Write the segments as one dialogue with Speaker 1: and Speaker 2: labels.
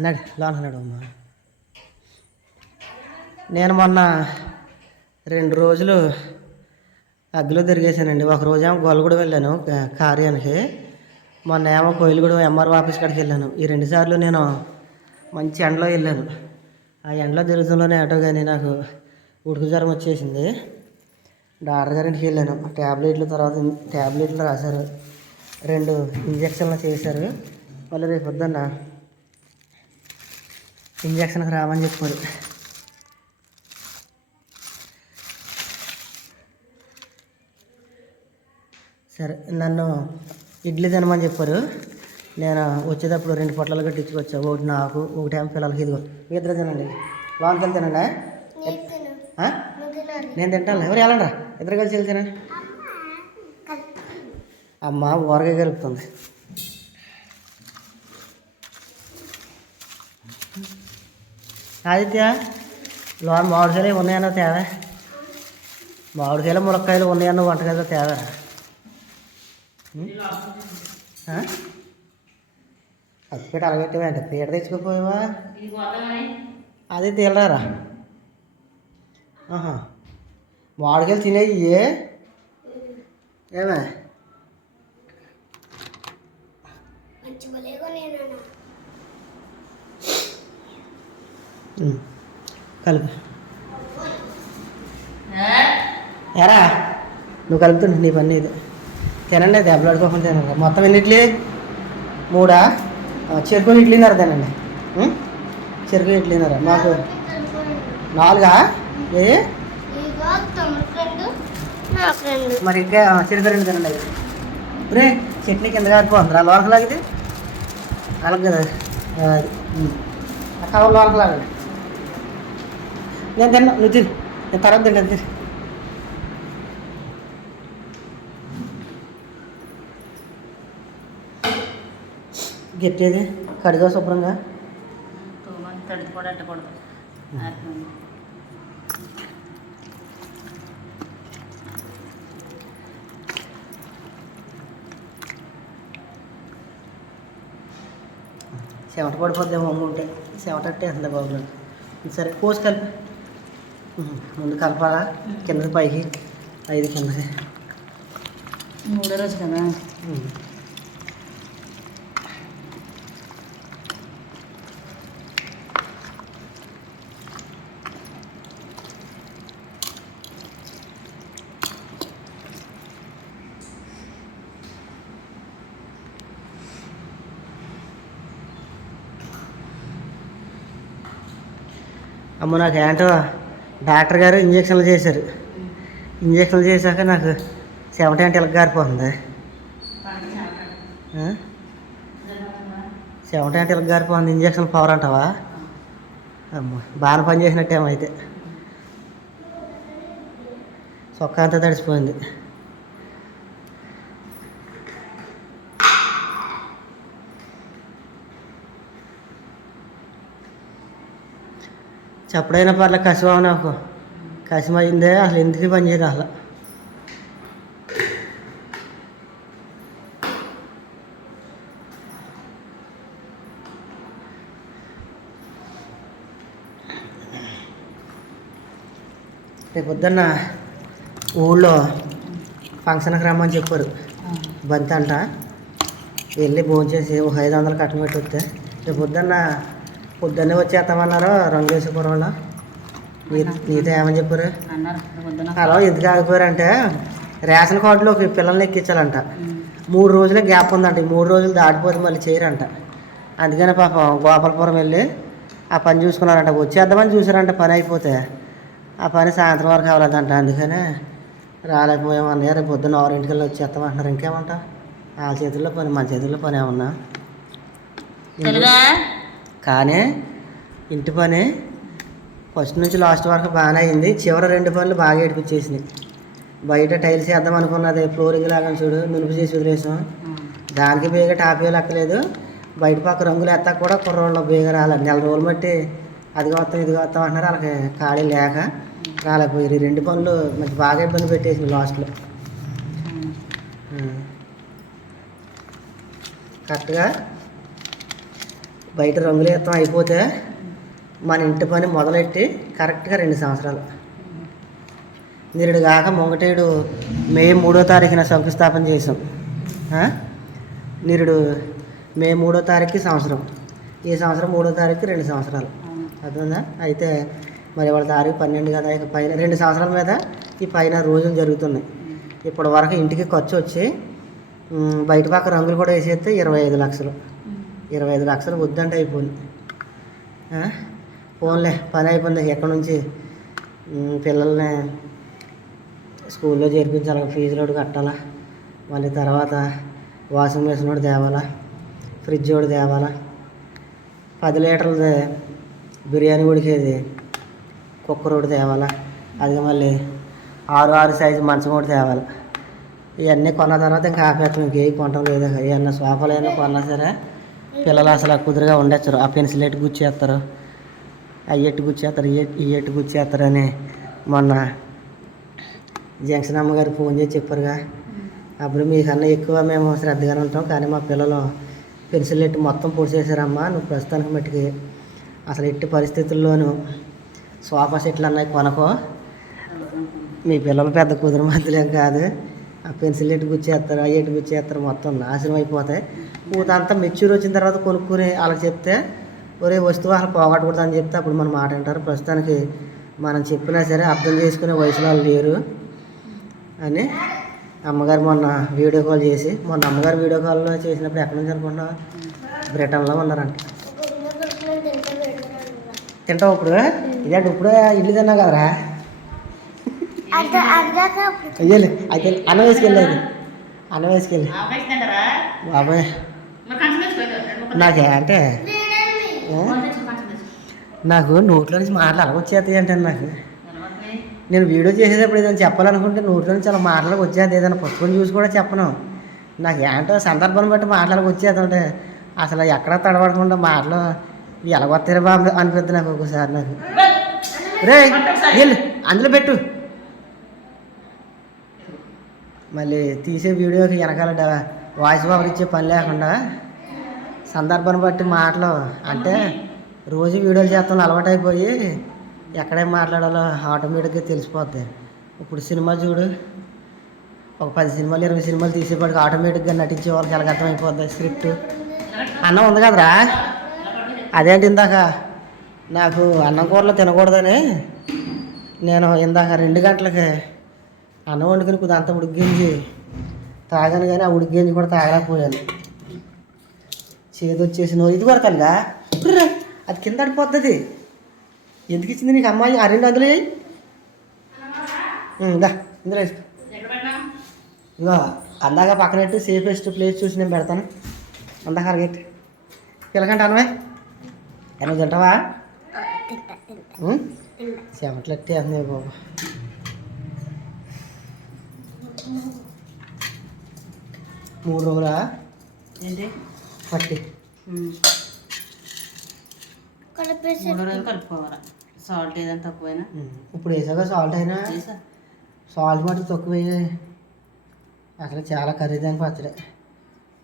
Speaker 1: నడు లోన నడు అమ్మా. నేను మొన్న రెండు రోజులు అగ్గిలో తిరిగేశానండి. ఒక రోజేమో గొల్లగూడ వెళ్ళాను కార్యానికి. మొన్న ఏమో కోయిలగూడ ఎంఆర్ఓ ఆఫీస్ కాడికి వెళ్ళాను. ఈ రెండు సార్లు నేను మంచి ఎండలో వెళ్ళాను. ఆ ఎండలో తిరుగుతుంలోనే ఆటో కానీ నాకు ఉడుకు జ్వరం వచ్చేసింది. డాక్టర్ గారింటికి వెళ్ళాను. ట్యాబ్లెట్లు తర్వాత ట్యాబ్లెట్లు రాశారు. రెండు ఇంజక్షన్లు చేశారు. మళ్ళీ రేపు పొద్దున్న ఇంజక్షన్కి రామని చెప్పారు. సరే నన్ను ఇడ్లీ తినమని చెప్పారు. నేను వచ్చేటప్పుడు రెండు పొట్లాలు కట్టించుకొచ్చా. ఒకటి నాకు ఒకటి ఏమో పిల్లలకి. ఇదిగో మీ ఇద్దరు తినండి. లోనికి వెళ్ళి తినండి? నేను తింటాను ఎవరు వెళ్ళండి రా. ఇద్దరు కలిసి వెళ్ళి తినండి. అమ్మ ఊరగా కలుపుతుంది. ఆదిత్య లోన మామిడికాయలు ఉన్నాయన్న తేవా? మామిడికాయలు ములక్కాయలు ఉన్నాయన్న వంటకాయలు తేవా? అది పీట అలగట్టేవా అంటే పీట తెచ్చుకోపోయావా అది తీలరా ఆహా. మామిడికాయలు తినేయి ఏమే? కలుపు. ఎరా నువ్వు కలుపుతుండు నీ పని ఇది తినండి దెబ్బలాడుకోకుండా తినండి. మొత్తం ఎన్ని ఇడ్లీ? మూడా? చెరుకు ఇడ్లీనర తినండి? చెరుకు ఇడ్లీనర మాకు నాలుగా? ఏ? మరి ఇంకా చెరుకు రెండు తినండి. రే చట్నీ కింద కాకపోతుంది ఆ లోనకు లాగితే అలాగే కదా ఆ, ఉం. ఆ కవర్ లోనకు లాగండి నేను తిన్నా నువ్వు తిను నేను తర్వాత తింటాను తిను గట్టేది కడిగా శుభ్రంగా
Speaker 2: తడిది కూడా అట్టకూడదు
Speaker 1: చెమట పడిపోద్దేమో అమ్మ ఉంటే. చెమట అంత బాగుంది. సరే కోసి కలిపి ముందు కలపాలా? కిందకి పైకి. ఐదు కిందకి.
Speaker 2: మూడో రోజు కదా?
Speaker 1: అమ్మ నాకు ఏంటో డాక్టర్ గారు ఇంజక్షన్లు చేశారు. ఇంజక్షన్లు చేశాక నాకు చెమట అంటే ఇలా గారిపోతుంది. చెమట అంటే ఇలా గారిపోతుంది ఇంజక్షన్ పవర్ అంటావా? అమ్మ బాగా పని అయితే. చొక్కా అంతా తడిసిపోయింది. చెప్పడైనా పర్లే కసిమా నాకు. కసిమైందే అసలు ఎందుకు పని చేయదు అసలు. రేపు పొద్దున్న ఊళ్ళో ఫంక్షన్కి రమ్మని చెప్పారు. బంతి అంట. వెళ్ళి చేసి ఒక ఐదు వందలు కట్టం పెట్టి వస్తే. రేపు పొద్దున్న పొద్దున్నే వచ్చేస్తామన్నారు రంగేశ్వరంలో నీ నీతో ఏమని చెప్పారు? హలో ఎందుకు ఆగిపోయారంటే రేషన్ కార్డులోకి పిల్లల్ని ఎక్కించాలంట. మూడు రోజులే గ్యాప్ ఉందంట. ఈ మూడు రోజులు దాటిపోతే మళ్ళీ చేయరంట. అందుకని పాపం గోపాలపురం వెళ్ళి ఆ పని చూసుకున్నారంట. వచ్చేద్దామని చూసారంట పని అయిపోతే. ఆ పని సాయంత్రం వరకు అవ్వలేదంట. అందుకనే రాలేకపోయామన్నయ్య రేపు పొద్దున్న ఆరింటికల్లా వచ్చేస్తామంటున్నారు. ఇంకేమంట వాళ్ళ చేతుల్లో పని మన చేతుల్లో పని ఏమన్నా? కానీ ఇంటి పని ఫస్ట్ నుంచి లాస్ట్ వరకు బాగానే అయింది. చివరి రెండు పనులు బాగా ఏడిపించేసినాయి. బయట టైల్స్ వేద్దాం అనుకున్నది ఫ్లోరింగ్ లాగా చూడు నునుపు చేసి వదిలేసాం. దానికి బేగ టాపీ లెక్కలేదు. బయట పక్క రంగులు ఎత్తా కూడా కుర్రోళ్ళు బేగ రాలేదు నెల రోజులు బట్టి అది వస్తాం ఇది వస్తాం అంటున్నారు. వాళ్ళకి ఖాళీ లేక రాలేకపోయారు. రెండు పనులు మంచి బాగా ఇబ్బంది పెట్టేసింది లాస్ట్లో. కరెక్ట్గా బయట రంగులు అయిపోతే మన ఇంటి పని మొదలెట్టి కరెక్ట్గా రెండు సంవత్సరాలు. నిరుడు కాక మొంగటేడు మే మూడో తారీఖున శంకుస్థాపన చేసాం నిరుడు మే మూడో తారీఖుకి సంవత్సరం. ఈ సంవత్సరం మూడో తారీఖు రెండు సంవత్సరాలు. అర్థందా అయితే మరి వాళ్ళ తారీఖు పన్నెండు కదా ఇక పైన రెండు సంవత్సరాల మీద ఈ పైన రోజులు జరుగుతున్నాయి. ఇప్పటి వరకు ఇంటికి ఖర్చు వచ్చి బయట పక్క రంగులు కూడా వేసేస్తే ఇరవై ఐదు లక్షలు. ఇరవై ఐదు లక్షలు వద్దంటే అయిపోయింది. ఫోన్లే పోన్లే పని అయిపోయింది. ఎక్కడి నుంచి? పిల్లల్ని స్కూల్లో చేర్పించాలి ఫీజులు ఒకటి కట్టాలా? మళ్ళీ తర్వాత వాషింగ్ మెషిన్ ఒకటి తేవాలా? ఫ్రిడ్జ్ ఒకటి తేవాలా? పది లీటర్లది బిర్యానీ ఉడికేది కుక్కర్ ఒకటి తేవాలా? అది మళ్ళీ ఆరు ఆరు సైజు మంచం ఒకటి తేవాలి? ఇవన్నీ కొన్న తర్వాత ఇంకా ఆపేస్తాం ఇంకేవి కొనడం లేదు ఏమన్నా సోఫాలు అయినా కొన్నా సరే పిల్లలు అసలు కుదురుగా ఉండొచ్చారు. ఆ పెన్సిల్ ఎట్టు గుచ్చేస్తారు? అవి ఎట్టు గుచ్చేస్తారు? ఈ ఎట్టు గుచ్చేస్తారు అని మొన్న జంక్షన్ అమ్మగారు ఫోన్ చేసి చెప్పారుగా. అప్పుడు మీకన్నా ఎక్కువ మేము శ్రద్ధగానే ఉంటాం కానీ మా పిల్లలు పెన్సిల్ ఎట్టు మొత్తం పొడిచేసారమ్మా నువ్వు ప్రస్తుతానికి మట్టుకి అసలు ఎట్టి పరిస్థితుల్లోనూ సోఫా సెట్లు అన్నాయి కొనకో. మీ పిల్లలు పెద్ద కుదురు మధ్యలేం కాదు. ఆ పెన్సిల్ ఎటు గుచ్చేస్తారు అవి ఎటు గుచ్చేస్తారు మొత్తం నాశనం అయిపోతాయి. ఊతంతా మెచ్యూర్ వచ్చిన తర్వాత కొనుక్కుని వాళ్ళకి చెప్తే ఒరే వస్తువు అసలు పోగొట్టకూడదు అని చెప్తే అప్పుడు మన మాట అంటారు ప్రస్తుతానికి మనం చెప్పినా సరే అర్థం చేసుకునే వయసులో వాళ్ళు లేరు అని అమ్మగారు మొన్న వీడియో కాల్ చేసి మొన్న అమ్మగారు వీడియో కాల్లో చేసినప్పుడు ఎక్కడి నుంచి అనుకున్నా బ్రిటన్లో ఉన్నారంట. తింటావు ఇప్పుడు? ఇదేంటి ఇప్పుడే ఇల్లు తిన్నావు కదరా? అయ్యలే అయితే అన్న వేసుకెళ్ళేది అన్న వేసుకెళ్ళి. బాబాయ్. నాకే అంటే? నాకు నోట్లో నుంచి మాటలు అలా వచ్చేస్తాయి అంటే నాకు. నేను వీడియో చేసేటప్పుడు ఏదైనా చెప్పాలనుకుంటే నోట్లో నుంచి అలా మాటలకు వచ్చేది ఏదైనా పుస్తకం చూసి కూడా చెప్పను. నాకు ఏంటో సందర్భం బట్టి మాటలకు వచ్చేదంటే అసలు ఎక్కడ తడబడకుండా మాటలు ఎలా వస్తారా బాబు అనిపిద్ది నాకు ఒక్కోసారి నాకు. రే వెళ్ళు అందులో పెట్టు. మళ్ళీ తీసే వీడియోకి వెనకాల డ- వాయిస్ ఓవర్ ఇచ్చే పని లేకుండా సందర్భాన్ని బట్టి మాటలు అంటే రోజు వీడియోలు చేస్తాం అలవాటైపోయి ఎక్కడే మాట్లాడాలో ఆటోమేటిక్గా తెలిసిపోద్ది. ఇప్పుడు సినిమా చూడు ఒక పది సినిమాలు ఇరవై సినిమాలు తీసేపాటికి ఆటోమేటిక్గా నటించే వాళ్ళకి ఎలాగ అర్థమైపోద్ది స్క్రిప్ట్? అన్నం ఉంది కదరా? అదేంటి ఇందాక? నాకు అన్నం కూరలో తినకూడదని నేను ఇందాక రెండు గంటలకి అన్నం వండుకుని కొద్ది అంత ఉడికించి తాగాను కానీ ఆ ఉడికించి కూడా తాగలేకపోయాను. చేదొచ్చేసిన ఇది కొడతానుగా ఉర్రా, అది కింద పడిపోతుంది ఎందుకు ఇచ్చింది నీకు అమ్మాయి? ఆ రెండు అందులో వేయి. దా ఇందులో ఇగో అందాక పక్కనట్టు సేఫెస్ట్ ప్లేస్ చూసి నేను పెడతాను. అందాక అరగెట్ పిల్లకంటే అనవే ఎన్నో తింటావా? ఉం? చెమట్లట్టే అంది బాబా. మూడు రోజులా?
Speaker 2: ఏంటి?
Speaker 1: పట్టి.
Speaker 2: మూడో రోజులు కలుపుకోవాలి? సాల్ట్ ఏదైనా తక్కువైనా.
Speaker 1: ఇప్పుడు వేసాక సాల్ట్ అయినా? సాల్ట్ మటు తక్కువ. అసలు చాలా ఖరీదైన పచ్చడి.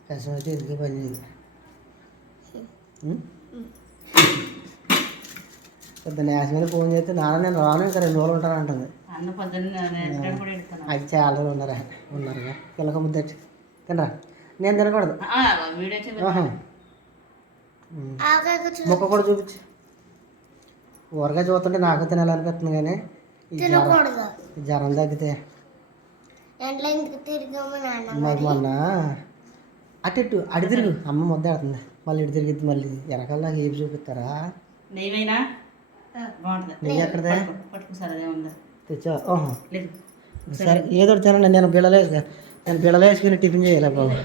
Speaker 1: కష్టం అయితే ఎందుకు పని? పెద్ద నేష మీద ఫోన్ చేస్తే నాన్న నేను రాను ఇంకా రెండు రోజులు ఉంటాను అంటుంది. అది చాలా రోజులు ఉన్నారా? ఉన్నారుగా. పిల్లక ముద్ద తినరా? నేను తినకూడదు. ముక్క కూడా చూపించు. ఊరగా చూస్తుంటే నాకు తినాలనిపిస్తుంది కానీ జ్వరం తగ్గితే. మరి మొన్న అటు ఇటు అడి తిరుగు. అమ్మ ముద్ద ఆడుతుంది మళ్ళీ ఇటు తిరిగిద్ది మళ్ళీ వెనకాల నాకు ఏమి చూపిస్తారా?
Speaker 2: నెయ్యినా?
Speaker 1: నెయ్యి ఎక్కడదే? తెచ్చా? ఓహో.
Speaker 2: లేదు.
Speaker 1: సరే ఏదో తినండి. నేను బిళ్ళలు వేసుకు నేను బిళ్ళలు వేసుకుని టిఫిన్ చేయాలి బాబు.